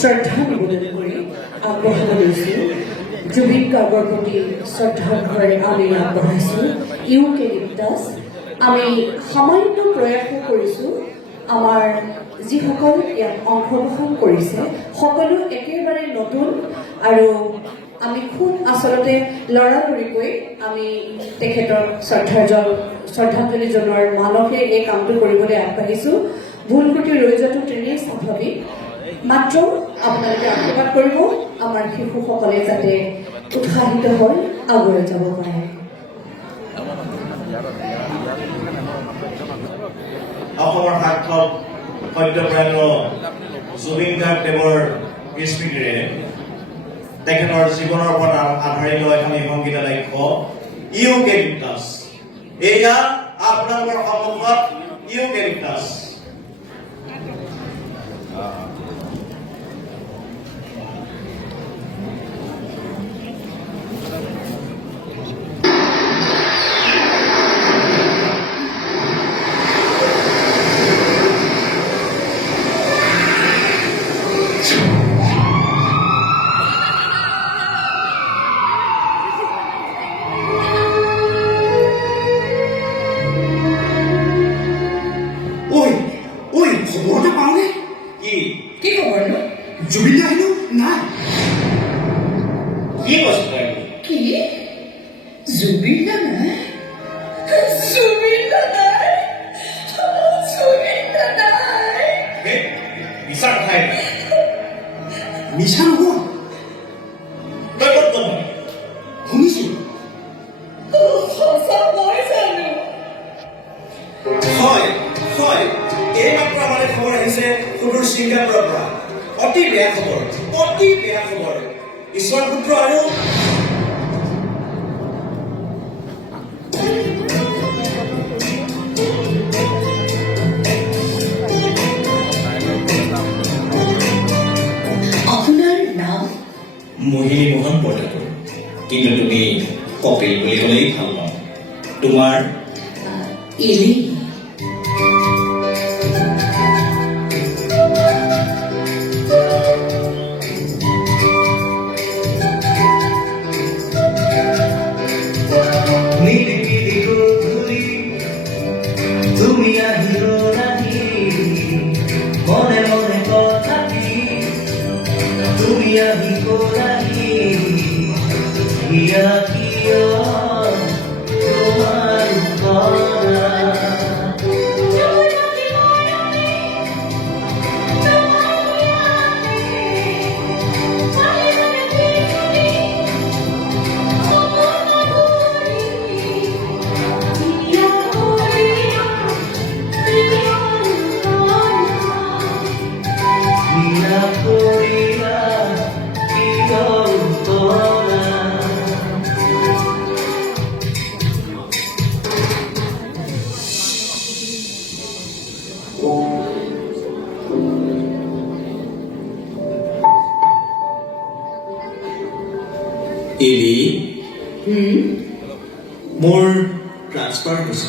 শ্ৰদ্ধা নিবেদন কৰি আগবঢ়াব লৈছোঁ। জুবিন গাৰ্গৰ প্ৰতি শ্ৰদ্ধাৰ ঘৰে আমি আগবঢ়াইছোঁ ইউকেলিপ্টাছ। আমি সামান্য প্ৰয়াস কৰিছোঁ আমাৰ যিসকল ইয়াত অংশগ্ৰহণ কৰিছে সকলো একেবাৰে নতুন আৰু আমি খুব আচলতে লৰালৰিকৈ আমি তেখেতৰ শ্ৰদ্ধাঞ্জলি জনোৱাৰ মানসে এই কামটো কৰিবলৈ আগবাঢ়িছোঁ। ভুল ত্ৰুটি ৰৈ যোৱাটো তেনেই স্বাভাৱিক, মাত্ৰ আপোনালোকে আশীৰ্বাদ কৰিব আমাৰ শিশুসকলে যাতে উৎসাহিত হৈ আগুৱাই যাব পাৰে। অসমৰ সাৰ্থক সত্যপ্ৰাণ জুবিন গাৰ্গদেৱৰ স্মৃতিৰে তেখেতৰ জীৱনৰ ওপৰত আধাৰিত এখন এই সংগীত লক্ষ্য ইউকেলিপ্টাছ। এয়া আপোনালোকৰ সন্মুখত ইউকেলিপ্টাছ। খবৰটা পাওঁনে? কি খবৰ নো? জুবিন দা আহিলো নাই? কি কৈছে? কি জুবিন দা নাই? জুবিন দা নাই? জুবিন দা নাই? মিছা কথাই মিছা নহয়, তই ক'ত গম শুনিছো। সঁচা মই জানো। হয় হয়, এইমাত্ৰ আমালৈ খবৰ আহিছে সুদূৰ ছিংগাপুৰৰ পৰা। অতি বেয়া খবৰ, অতি বেয়া খবৰ। ঈশ্বৰ পুত্ৰ আৰু আপোনাৰ নাম? মোহিনী মোহন বৰঠাকুৰ, কিন্তু তুমি কপিল বুলি ক'লেই ভাল পাওঁ। তোমাৰ ইলি। তুমি আহিল নাহি মনে মনে কথা কি তুমি আহিব নাহি হিয়া কিয় তোমাৰ পৰা এলি মোৰ ট্ৰান্সফাৰ হৈছে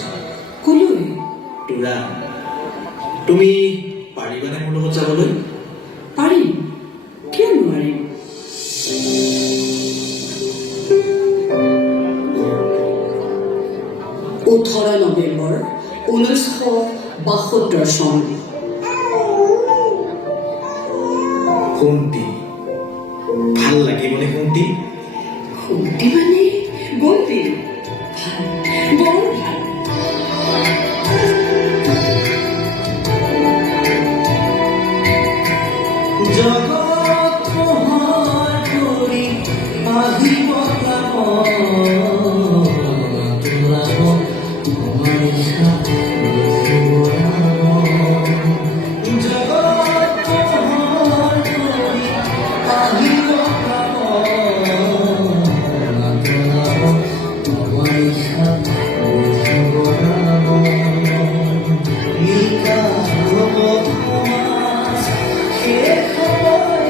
কলৈ? তোৰা। তুমি পাৰিবানে মোৰ লগত যাবলৈ? পাৰিম, কিয় নোৱাৰিম? 18 নৱেম্বৰ 1972 চন। শুন্তি ভাল লাগিবনে? শুন্তি শুন্তি মানে গন্তি। ভাল, বৰ ভাল। জগত পোহৰ কৰি আহিব Hãy subscribe cho kênh Ghiền Mì Gõ để không bỏ lỡ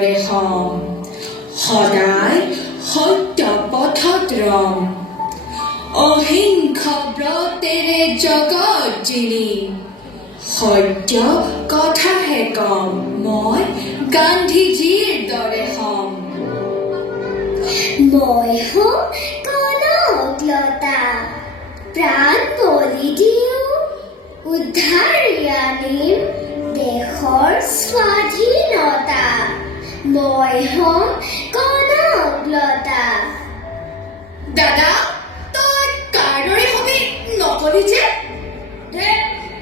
দৰে হম সদায় সত্য পথত ৰম অহিংস ব্ৰতেৰে জগত জিলিম সত্য কথাহে কম মই গান্ধীজীৰ দৰে হম মই হম কনকলতা প্ৰাণ বলি দিওঁ উদ্ধাৰি আনিম দেশৰ স্বাধীনতা মই হম কনকলতা দাদা তই কাৰ দৰে হবি নকলি যে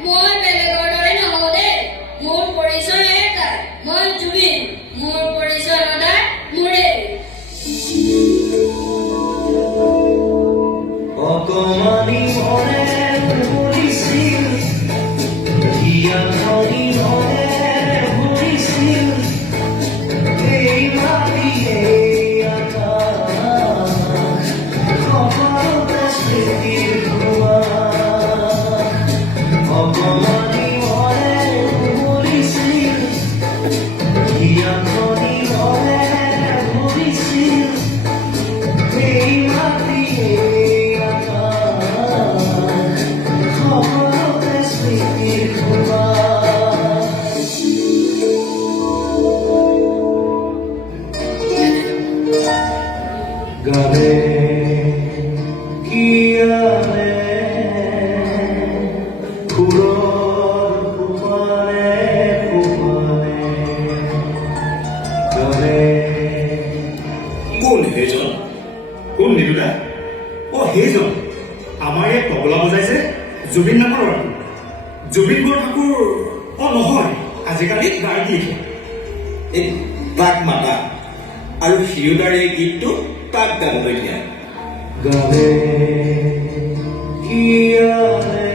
মই বেলেগৰ দৰে নহওঁ দেই মোৰ পৰিচয় এটাই মই জুবিন মোৰ পৰিচয় সদায় মোৰে অকমানি মনে ভৰিছিল হিয়াখনি মনে ভৰিছিল এই মাটি এই আকাশ সকলোতে স্মৃতিৰ ভুৱা অকমানি মনে ভৰিছিল হিয়াখনি মনে ভৰিছিল এই মাটি এই আকাশ সকলোতে স্মৃতিৰ ভুৱা গানে কি আনে ফুলৰ কোপানে কোপানে গানে কোন সেইজন কোন নিৰুদা সেইজন আমাৰ এই তবলা বজাইছে জুবিন নামৰ ল'ৰাটো জুবিন বৰঠাকুৰ নহয় আজিকালি গায়ক লিখে এই তাক মাতা আৰু হিৰুদাৰ এই গীতটো তাক গাবলৈ দিয়া গানে কি আনে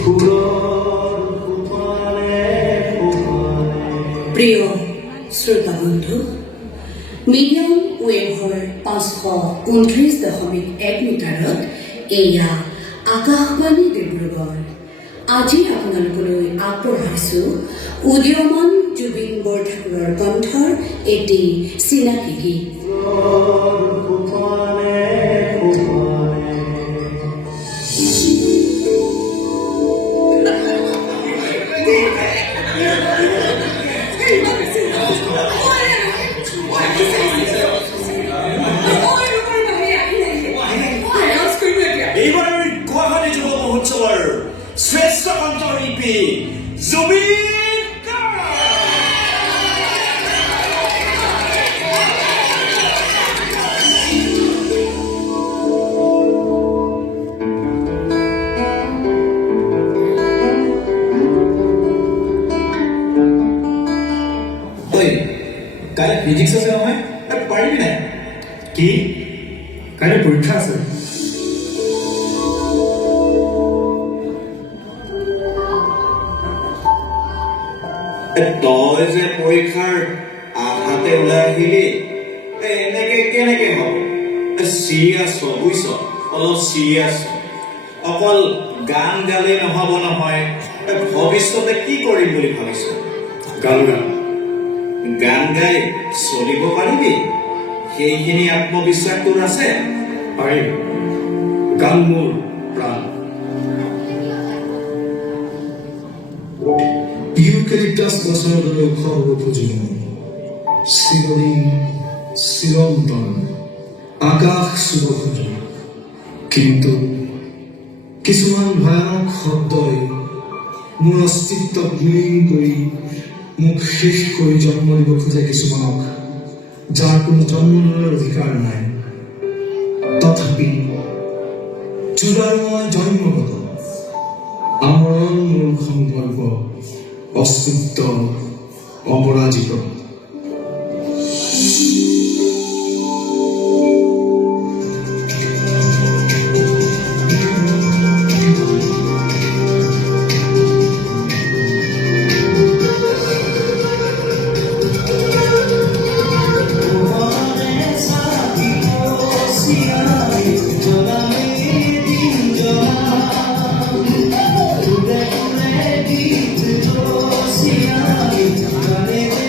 ফুলৰ কোপানে কোপানে প্ৰিয় শ্ৰোতা বন্ধু মিডিয়াম ৱেভৰ 529.1 মিটাৰত এয়া আকাশবাণী ডিব্ৰুগড় আজি আপোনালোকলৈ আগবঢ়াইছো উদীয়মান জুবিন বৰঠাকুৰৰ কণ্ঠৰ এটি চিনাকি গীত কোপানে কোপানে এইবাৰ গুৱাহাটী যুৱ মহোৎসৱৰ শ্ৰেষ্ঠ কণ্ঠশিল্পী জুবিন গাৰ্গ। কাইলৈ ফিজিক্স আছে নহয় পাৰিবি নাই কি কাইলৈ পৰীক্ষা আছে তই যে পৰীক্ষাৰ আধাতে ওলাই আহিলি এনেকে কেনেকে হ'ব চিৰিয়াছ বুজিছ অলপ চিৰিয়াছ অকল গান গালেই নহ'ব নহয় ভৱিষ্যতে কি কৰিম বুলি ভাবিছ গান গান গান গাই চলিব পাৰিবি সেইখিনি আত্মবিশ্বাস তোৰ আছে পাৰিম গান মোৰ প্ৰাণ ইউকেলিপ্টাছ গছৰ দৰে ওখ হ'ব খোজো চিৰদিন চিৰন্তন আকাশ চুব খোজো কিন্তু কিছুমান ভয়ানক শব্দই মোৰ অস্তিত্ব বিলীন কৰি মোক শেষ কৰি জন্ম দিব খোজে কিছুমানক যাৰ কোনো জন্ম লোৱাৰ অধিকাৰ নাই তথাপি চুৰাৰ মই জন্মগত আমৰণ মোৰ সংকল্প অস্তিত্ব অপৰাজিত Gaane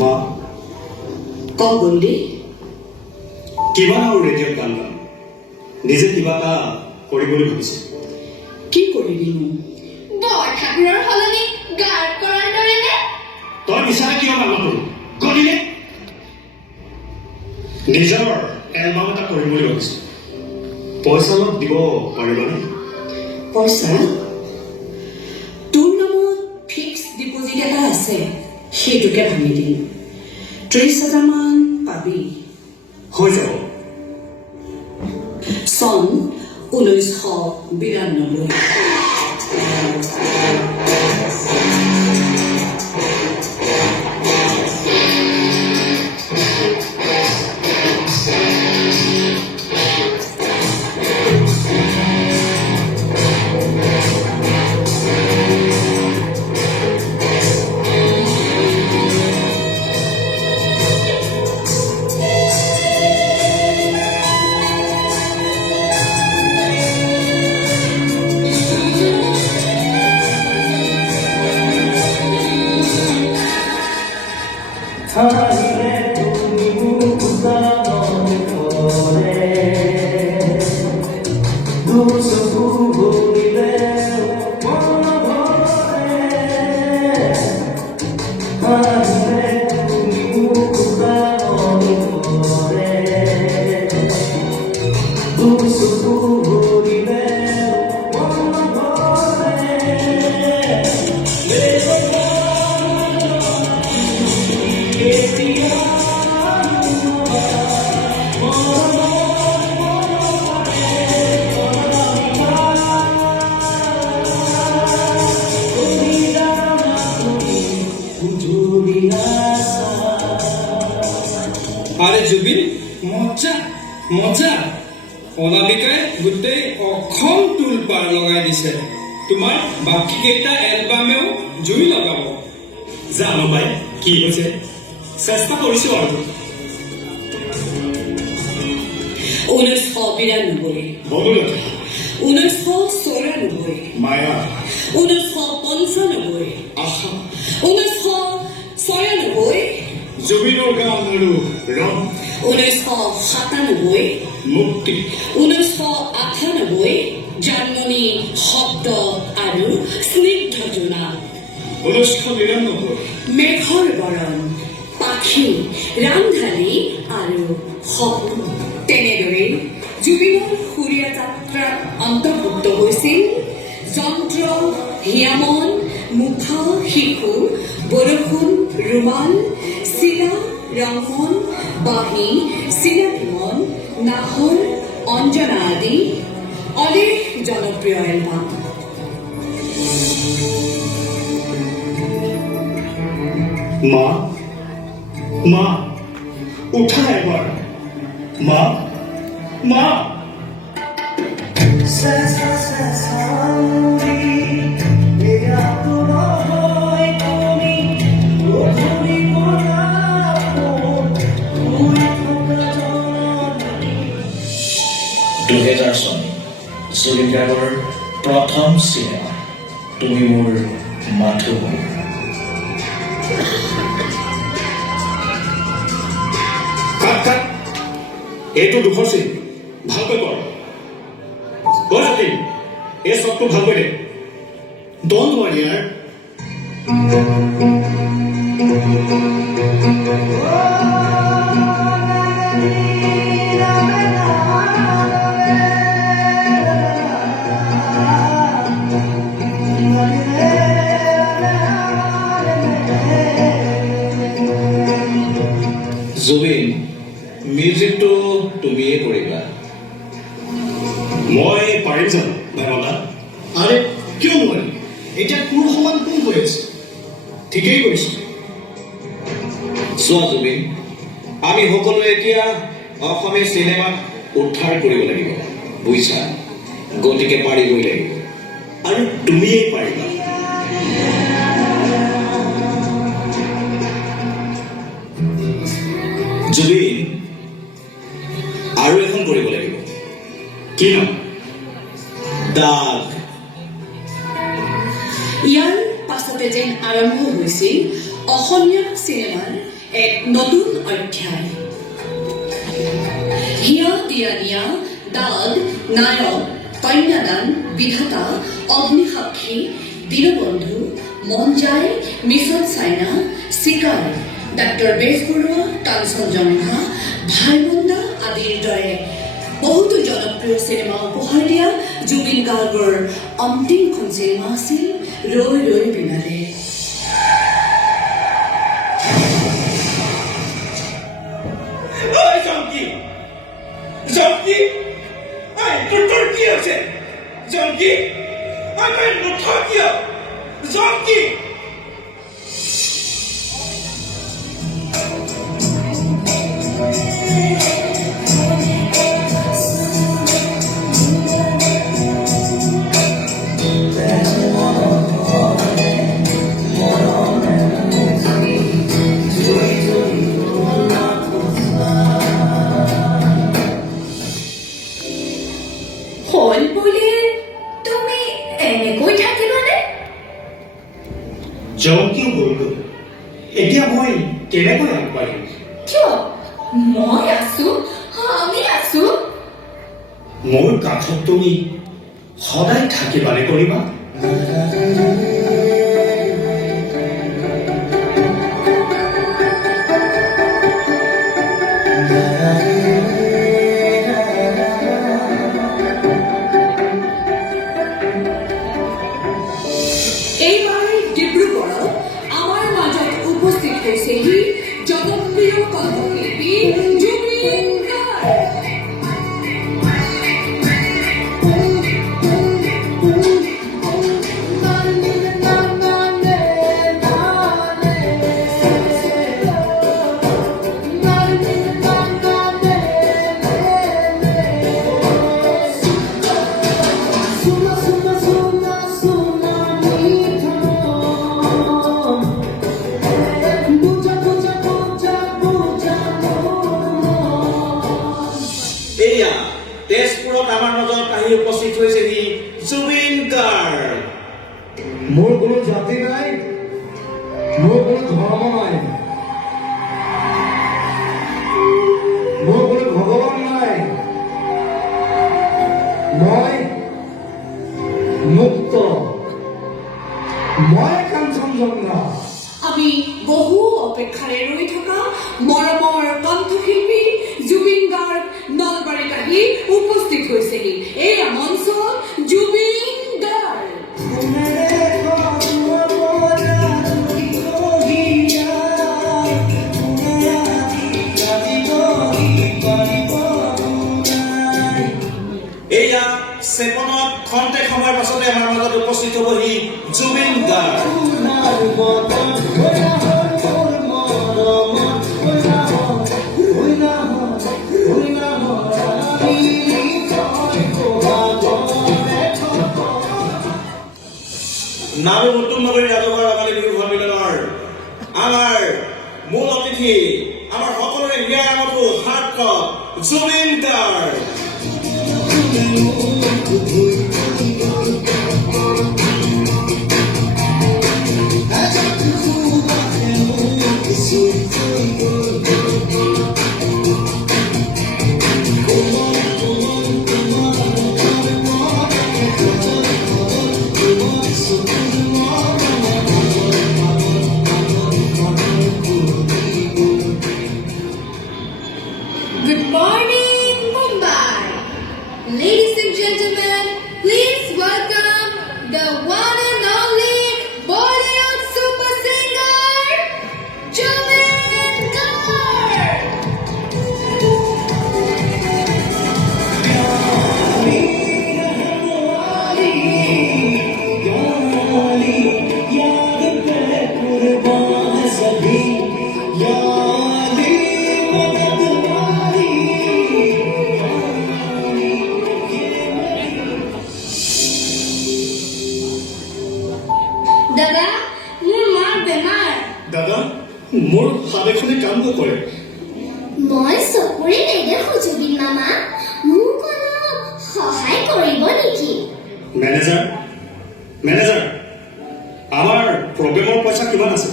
মা কওক বন্দী। কিমান আৰু ৰেডিঅ'ত গান গাম, নিজে কিবা এটা কৰিবলৈ ভাবিছোঁ। কি কৰিবিনো? বৰ ঠাকুৰৰ সলনি গায়ক কৰাৰ দৰে নে? তই বিচাৰে কিয় নাম নকৰো গলিলে? নিজৰ এলবাম এটা কৰিম বুলি ভাবিছোঁ। পইচা অলপ দিব পাৰিবানে? পইচা? তোৰ নামত ফিক্স ডিপজিট এটা আছে, সেইটোকে ভাঙি দিম। 30,000 মান পাবি। হৈ যাব। চন 1992। আহিলে তুমি মোক জাননী কৰে, দুচকু ভৰিলে মন ভৰে। আহিলে তুমি মোক জাননী কৰে, দুচকু ভৰিলে মন ভৰে। আৰে জুবিন, মজা মজা। অনামিকাই গোটেই অসম টুল পাৰ লগাই দিছে। তোমাৰ বাকী কেইটা এলবামেও জুই লগাব। জানো পাই কি হৈছে, চেষ্টা কৰিছোঁ আৰু। 1992, বদলতে 1994, মায়া 1995, আশা 1996, জুবিনৰ গান আৰু ৰং 1997, মুক্তি 1998, জানমণি শব্দ আৰু স্নিগ্ধ জোনা, 1999 মেঘৰ বৰণ, পাখি, ৰামধানী আৰু সপোন। তেনেদৰে জুবিনৰ সুৰীয়া যাত্ৰাত অন্তৰ্ভুক্ত হৈছিল যন্ত্ৰ, হিয়ামন, মুখা, শিশু, বৰষুণ, ৰুমাল, চিলা, ৰংমন, বাঁহী, চিনাকিমন, নাহৰ, অঞ্জনা আদি অলেখ জনপ্ৰিয় এলবাম। মা মা উঠা এবাৰ। মা মা চেঁচা চেঁচা নদী, এয়া তোমাৰ তুমি গধূলি পৰা শুই থকা জননী। 2000 চন জুবিন গাৰ্গৰ প্ৰথম চিনেমা তুমি মোৰ মাথো। কাট কাট, এইটো দুখৰ চিন, ভালকৈ কৰ। অ' ৰাতি, এই চবটো ভালকৈ দে। ডন্ট ৱাৰি ইয়াৰ। জুবিন, মিউজিকটো তুমিয়ে কৰিবা। মই পাৰিম জানো ধেমলা? আৰে কিয় নোৱাৰিম? এতিয়া তোৰ সমান কোন হৈ আছে? ঠিকেই কৰিছোঁ। চোৱা জুবিন, আমি সকলোৱে এতিয়া অসমীয়া চিনেমাক উদ্ধাৰ কৰিব লাগিব, বুজিছা? গতিকে পাৰিবই লাগিব। আৰু তুমিয়েই পাৰিবা। জুবিন, আৰু এখন কৰিব লাগিব। কি নাম? দাগ। ইয়াৰ পাছতে যেন আৰম্ভ হৈছিল অসমীয়া চিনেমাৰ এক নতুন অধ্যায়। হিয়া দিয়া নিয়া, দাগ, নায়ক, কন্যাদান, বিধাতা, অগ্নিসাক্ষী, দীনবন্ধু, মন যায়, মিছন চাইনা, চিকাৰ, ডাক্তৰ বেজবৰুৱা, কাঞ্চনজংঘা, ভাইমন্দা আদিৰ দৰে বহুতো জনপ্ৰিয় চিনেমা উপহাৰ দিয়া জুবিন গাৰ্গৰ অন্তিমখন চিনেমা আছিল ৰৈ ৰৈ বিনালে। ঐ জংকি জংকি ঐ তোৰ কি হৈছে জংকি ঐ তই নুঠ কিয় জংকি হ'ল বুলি তুমি এনেকৈ থাকিবানে? জংকিও গৈ গ'ল এতিয়া মই কেনেকৈ আগবাঢ়িম কিয়? মই আছো, আমি আছো। মোৰ কাষত তুমি সদায় থাকিবানে কৰিবা এইবাৰ ডিব্ৰুগড়ত আমাৰ মাজত উপস্থিত হৈছেহি জনপ্ৰিয় কণ্ঠশিল্পী জুবিন গাৰ্গ। এয়া তেজপুৰত আমাৰ মাজত আহি উপস্থিত হৈছেহি জুবিন গাৰ্গ। মোৰ কোনো জাতি নাই, মোৰ কোনো ধৰ্ম নাই, মোৰ কোনো ভগৱান নাই, মই মুক্ত, মই কাঞ্চনজংঘা। আমি বহু অপেক্ষাৰে ৰৈ থকা মৰমৰ কণ্ঠশিল্পী জুবিন গাৰ্গ নলবাৰীত আহি উপস্থিত হৈছেহি। এয়া মঞ্চ জুবিন গাৰ্গ। এয়া চেপনত খন্তেক সময়ৰ পাছতে আমাৰ মাজত উপস্থিত হ'বহি জুবিন গাৰ্গ। নাৰু নতুন নগৰী ৰাজহুৱা ৰঙালী বিহু সন্মিলনৰ আমাৰ মূল অতিথি আমাৰ সকলোৰে হিয়াৰ আগতো সাৰ্থক Zubeen Garg. Good morning, Mumbai. Ladies and gentlemen, please welcome the one and only Bollywood super singer, Jubin Garg. দাদা, মোৰ মাৰ বেমাৰ। দাদা মোৰ হাত এখনে কাম নকৰে মই চকুৰে নেদেখো জুবিন মামা, মোক অলপ সহায় কৰিব নেকি? মেনেজাৰ মেনেজাৰ আমাৰ প্ৰগ্ৰেমৰ পইচা কিমান আছে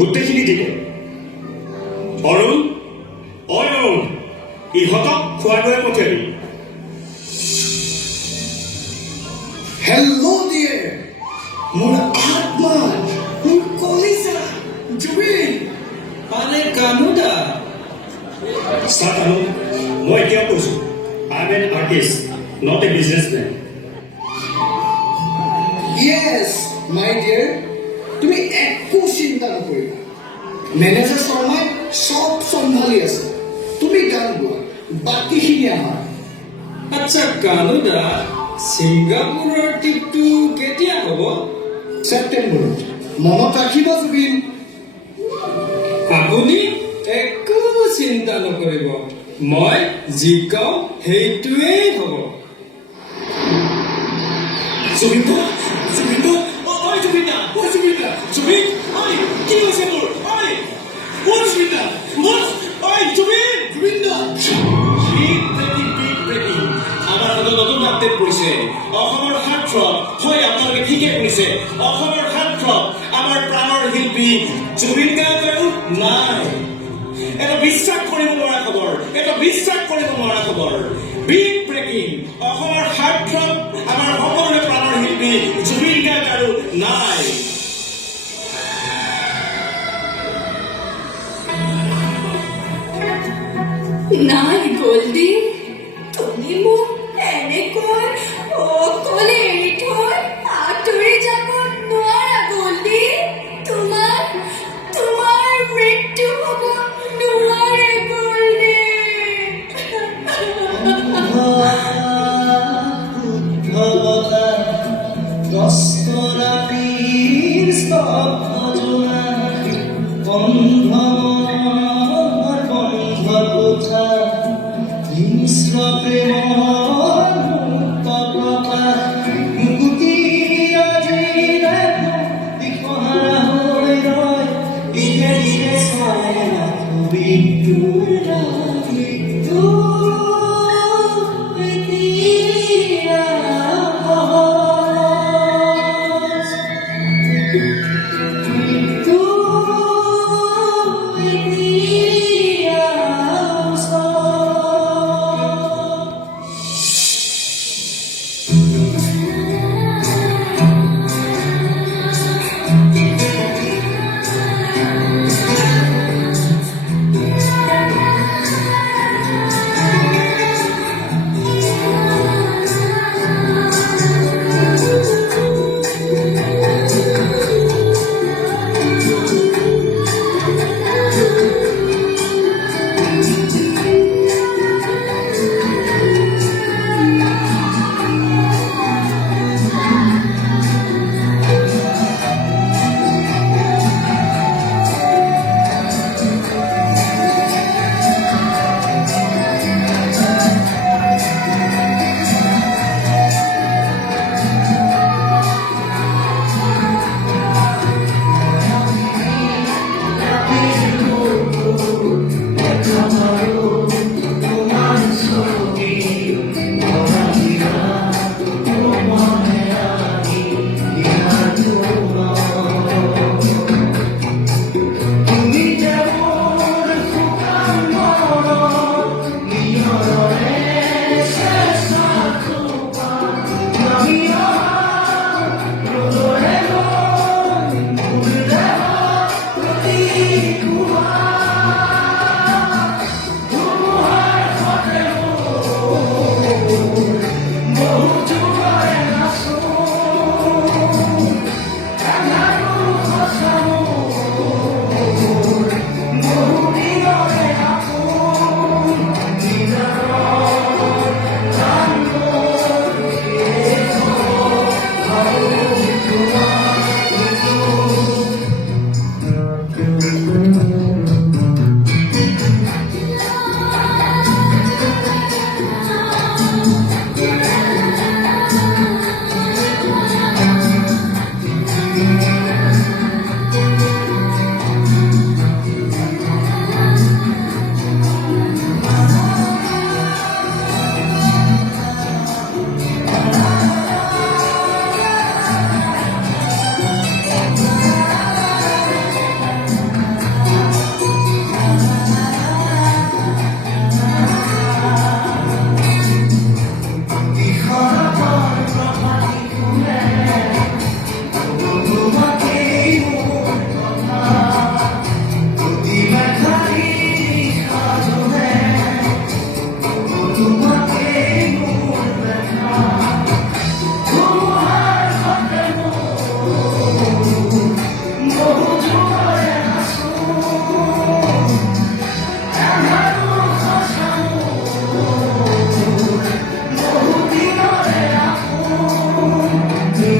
গোটেইখিনি দিব অৰুণ অৰুণ ইহঁতক খোৱাই লৈ পঠিয়াবি হেল্ল' ডিয়ে মোৰ আত্মা মোৰ কলিজা জুবিন আৰে কানুদা চা কানু মই এতিয়াও কৈছোঁ I am N artist not a businessmen Yes my dear তুমি একো চিন্তা নকৰিবা মেনেজাৰ শৰ্মাই চব চম্ভালি আছে তুমি গান গোৱা বাকীখিনি আমাৰ আচ্ছা কানুদা ছিংগাপুৰৰ ট্ৰিপটো কেতিয়া হ'ব ছেপ্টেম্বৰত মনত ৰাখিব জুবিন আপুনি একো চিন্তা নকৰিব মই যি কওঁ সেইটোৱেই হ'ব জুবিনদা জুবিনদা ঐ জুবিনদা ঐ জুবিনদা জুবিন ঐ কি হৈছে মোৰ ঐ ঐ জুবিনদা ঐ জুবিন জুবিনদা আমাৰ হাতত নতুন আপডেট পৰিছে অসমৰ হাৰ্টথ্ৰব হয় আপোনালোকে ঠিকে কৰিছে অসমৰ হাৰ্টথ্ৰব আমাৰ প্ৰাণৰ শিল্পী জুবিন গাৰ্গ আৰু নাই এটা বিশ্বাস কৰিব নোৱাৰা খবৰ এটা বিশ্বাস কৰিব নোৱাৰা খবৰ বিগ ব্ৰেকিং অসমৰ হাৰ্টথ্ৰব আমাৰ সকলোৰে প্ৰাণৰ শিল্পী জুবিন গাৰ্গ আৰু নাই নাই গল্ডি তুমি মোক এনেকৈ অকলে এৰি থৈ আঁতৰি যাব নোৱাৰা গল্ডি তোমাৰ মৃত্যু হ'ব নোৱাৰে গল্ডি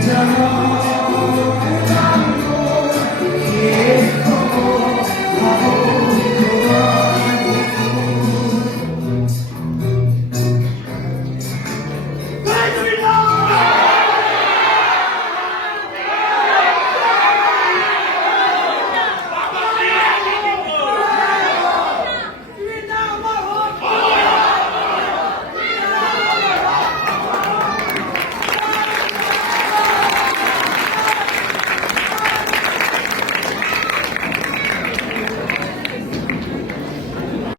জানো